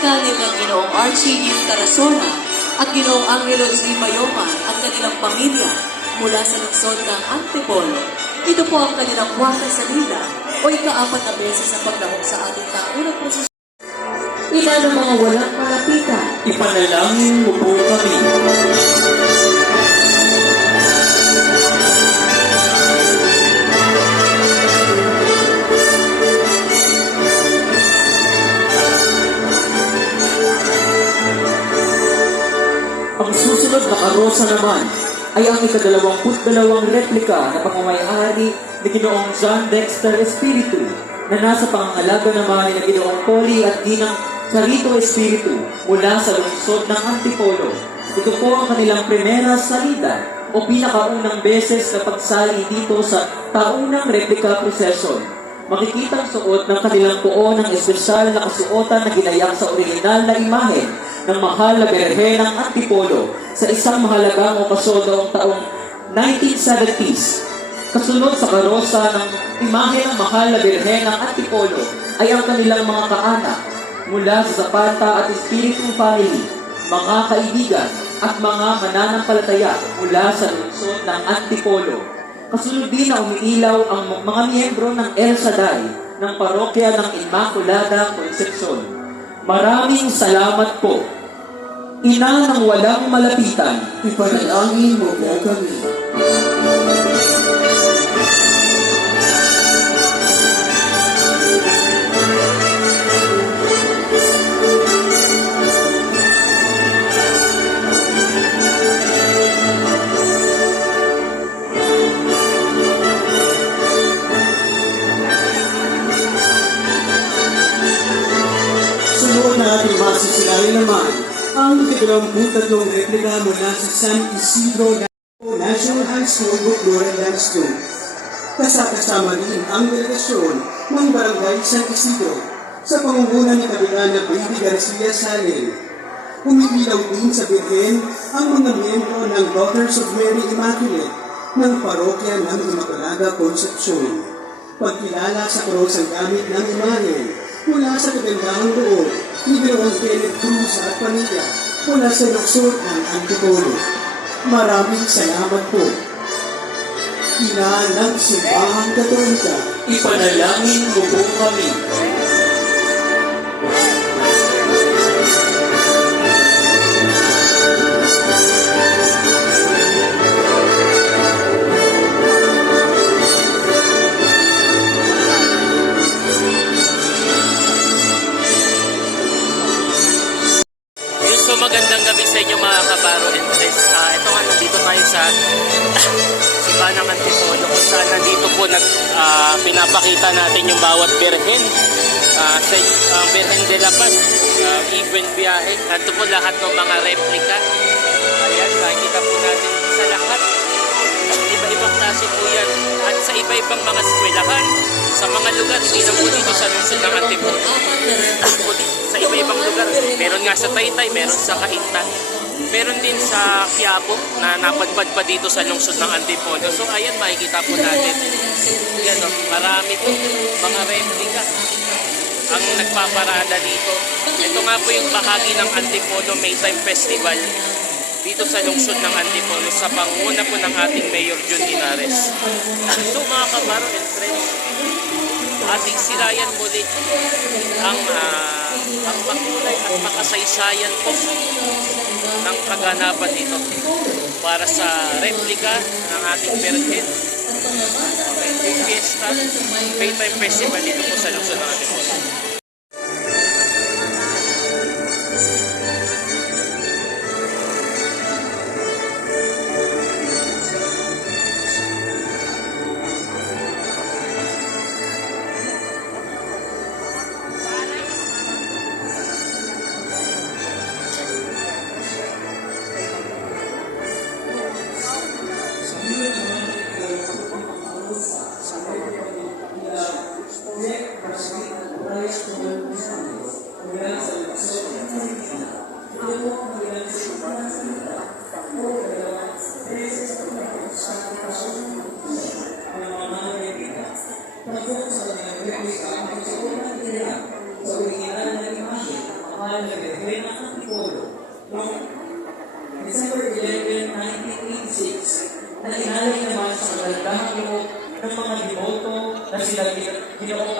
kanin ng Ginoong Archie G. Tarazona at Ginoong Angelo G. Mayoman at kanilang pamilya mula sa lungsod ng Antipolo. Ito po ang kanilang kwata salida o ika-4 na beses sa paglahok sa ating taunang prosesyon. Ina ng mga walang malapitan. Ipanalangin mo po kami. Ang susunod na karosa naman ay ang ika-22 replika na pangangayari ni Ginoong John Dexter Espiritu na nasa pangangalaga naman ni Ginoong Polly at Ginang Charito Espiritu mula sa lungsod ng Antipolo. Ito po ang kanilang primera salida o pinakaunang beses na pagsali dito sa taunang replika procession. Makikitang suot ng kanilang poon ng espesyal na kasuotan na ginayak sa original na imahe ng mahal na Birhen ng Antipolo sa isang mahalagang okasyon noong taong 1970s. Kasunod sa karosa ng imahe ng mahal na Birhen ng Antipolo ay ang kanilang mga kaanak mula sa Zapata at Espiritu Family, mga kaibigan at mga mananampalataya mula sa lungsod ng Antipolo. Kasunod din na umiilaw ang mga miyembro ng El Shaddai ng parokya ng Immaculada Concepcion. Maraming salamat po. Ina ng walang malapitan, Ipanalangin mo po kami. Sunod na ating masisilayan naman ang 23 replika mula sa San Isidro National High School, Bukloran Dance School. Kasama rin ang delegasyon ng Barangay San Isidro sa pangunguna ni Kapitana Baby Garcia Salin. Umiilaw din sa Birhen ang mga miyembro ng Daughters of Mary Immaculate ng parokya ng Immaculada Concepcion. Pagkilala sa cross ang gamit ng imahe mula sa kagandahang loob ni Ginoong Kenneth Cruz at pamilya mula sa lungsod ng Antipolo. Maraming salamat po. Ina ng Simbahang Katolika, ipanalangin mo po kami. So magandang gabi sa inyo mga kabaro and friends. Ito nga, nandito tayo sa Simbahan ng Antipolo kung saan nandito po pinapakita natin yung bawat birhen. Sa Birhen de la Paz, Ibuen Biyahe. Ito po lahat ng mga replika. Ayan, nakikita po natin sa lahat. Iba-ibang klase po yan. At sa iba-ibang mga eskwelahan, sa mga lugar, hindi na po dito sa lungsod ng Antipolo. Sa iba-ibang lugar. Meron nga sa Taytay, meron sa Cainta. Meron din sa Quiapo na napadpad pa dito sa lungsod ng Antipolo. So ayan, makikita po natin. Yan, marami po mga replika ang nagpaparada dito. Ito nga po yung bahagi ng Antipolo Maytime Festival dito sa lungsod ng Antipolo sa panguna po ng ating Mayor Jun Linares. So mga kabaro and friends, ating silayan muli ang makulay at makasaysayan po ng kaganapan dito para sa replika ng ating Birhen. Big Fiesta, Maytime Festival dito po sa lungsod ng Antipolo. mahal na Birhen ng Antipolo noong December 11, 1986 na inalay naman sa kagandahang loob ng mga devoto na sila Ginoong